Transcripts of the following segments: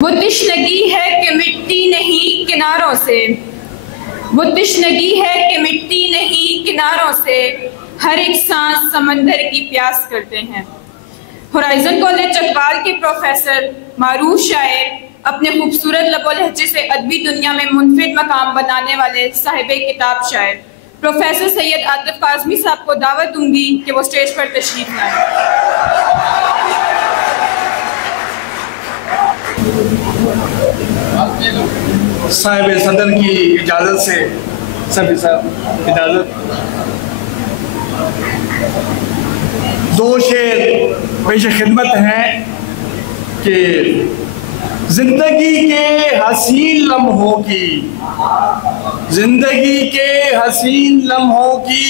वो तश्नगी है कि मिट्टी नहीं किनारों से, वो तश्नगी है कि मिट्टी नहीं किनारों से, हर एक सांस समंदर की प्यास करते हैं। होराइजन कॉलेज चकवाल के प्रोफेसर मारूफ शायर अपने खूबसूरत लबो लहजे से अदबी दुनिया में मुनफिद मकाम बनाने वाले साहिब किताब शायर प्रोफेसर सैयद आतिफ काज़मी साहब को दावत दूंगी कि वो स्टेज पर तशरीफ लाएं। साहिब सदर की इजाज़त से सभी साहब इजाज़त। दो शेर पेश खिदमत हैं कि जिंदगी के हसीन लम्हों की, जिंदगी के हसीन लम्हों की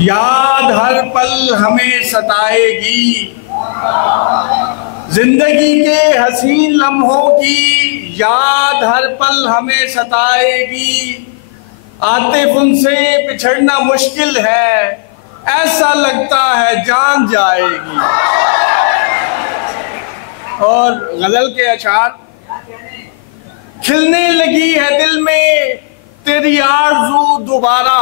याद हर पल हमें सताएगी। जिंदगी के हसीन लम्हों की याद हर पल हमें सताएगी। आतिफ उनसे पिछड़ना मुश्किल है, ऐसा लगता है जान जाएगी। और गजल के अशार, खिलने लगी है दिल में तेरी आरज़ू दोबारा,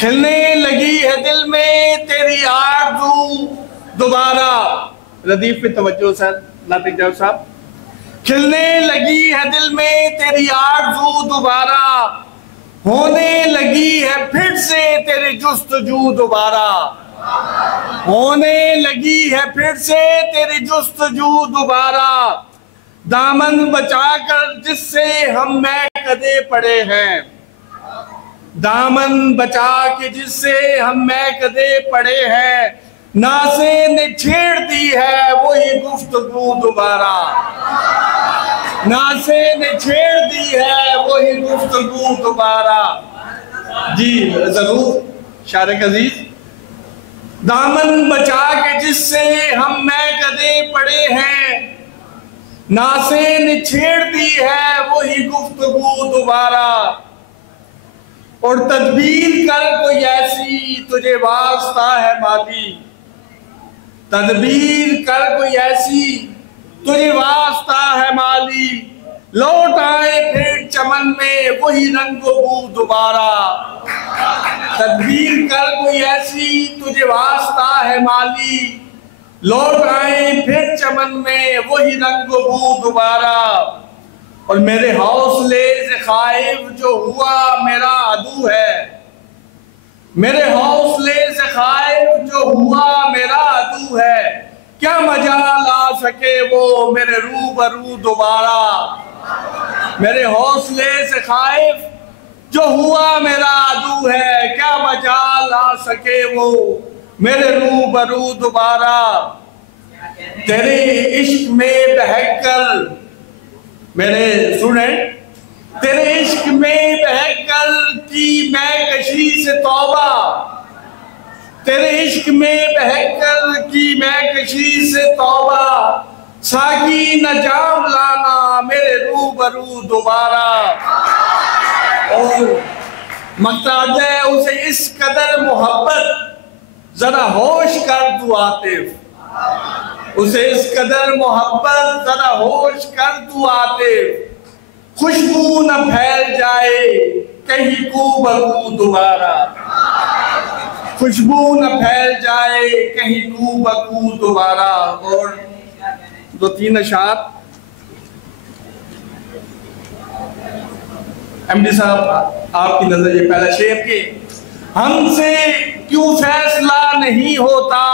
खिलने लगी है दिल में तेरी आरज़ू दोबारा। रदीफ पे तवज्जो सर, नातिक जाओ साहब। खिलने लगी है दिल में तेरी आरज़ू दोबारा, होने लगी है फिर से तेरी जुस्तजू दोबारा, होने लगी है फिर से तेरी जुस्तजू दोबारा। दामन बचाकर जिससे हम महकदे पड़े हैं, दामन बचा के जिससे हम महकदे पड़े हैं, नासे ने छेड़ दी है वही गुफ्तगू दोबारा, नासे ने छेड़ दी है वही गुफ्तगू दोबारा। जी जरूर शारिक अजीज। दामन बचा के जिससे हम महकदे पड़े हैं, नासे ने छेड़ दी है वही गुफ्तगू दोबारा। और तदबीर कर कोई ऐसी तुझे वास्ता है माली, तदबीर कर कोई ऐसी तुझे वास्ता है माली, लौट आए फिर चमन में वही रंगो बू दोबारा। तदबीर कर कोई ऐसी तुझे वास्ता है माली, लौट आए फिर चमन में वही रंगो बू दोबारा। और मेरे हौसले से खाइफ जो हुआ मेरा अदू है, मेरे हौसले से खाइफ जो हुआ मेरा अदू है, क्या मजाल आ सके वो मेरे रूबरू दोबारा। मेरे हौसले से खाइफ जो हुआ मेरा अदू है, क्या मजाल आ सके वो मेरे रूबरू दोबारा। तेरे इश्क में बहक कर मेरे स्टूडेंट, तेरे इश्क में बहकर की मैं कशी से तौबा, तेरे इश्क में बहकर की मैं कशी से तौबा। साकी न जाम लाना मेरे रूबरू दोबारा। और मकसद है उसे इस कदर मोहब्बत, जरा होश कर तू आतिफ, उसे इस कदर मोहब्बत जरा होश कर तू आतिफ। खुशबू न फैल जाए कहीं कूबकू दोबारा, खुशबू न फैल जाए कहीं कूबकू दोबारा। और दो तीन अशार एमडी साहब आपकी नजर, ये पहला शेर के, हमसे क्यों फैसला नहीं होता,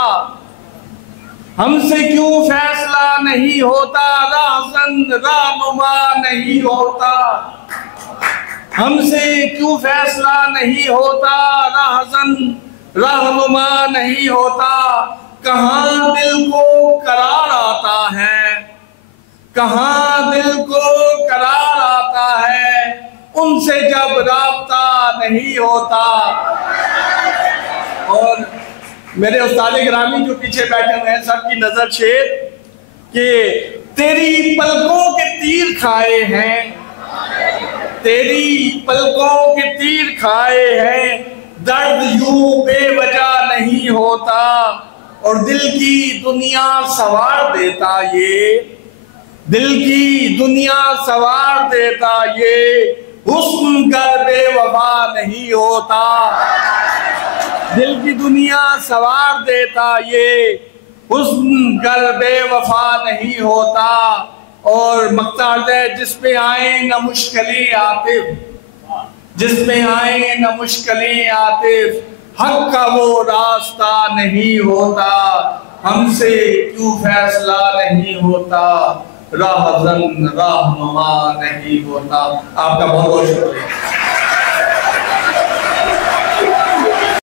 हमसे क्यों फैसला नहीं होता, राहज़न रहनुमा नहीं होता, हमसे क्यों फैसला नहीं होता, राहज़न रहनुमा नहीं होता। कहाँ दिल को करार आता है, कहाँ दिल को करार आता है, उनसे जब राब्ता नहीं होता। और मेरे उस्ताद गिरामी जो पीछे बैठे हुए हैं, सबकी नजर शेर कि तेरी पलकों के तीर खाए हैं, तेरी पलकों के तीर खाए हैं, दर्द यूं बेवजह नहीं होता। और दिल की दुनिया सवार देता ये, दिल की दुनिया सवार देता ये, हुस्न कर बेवफा नहीं होता। दिल की दुनिया सवार देता ये, हुस्न कर बेवफा नहीं होता। और मकसद है जिसमें आए न मुश्किलें आतिफ, जिसमें आए न मुश्किलें आतिफ, हक का वो रास्ता नहीं होता। हमसे क्यों फैसला नहीं होता, राहज़न रहनुमा नहीं होता। आपका बहुत बहुत शुक्रिया।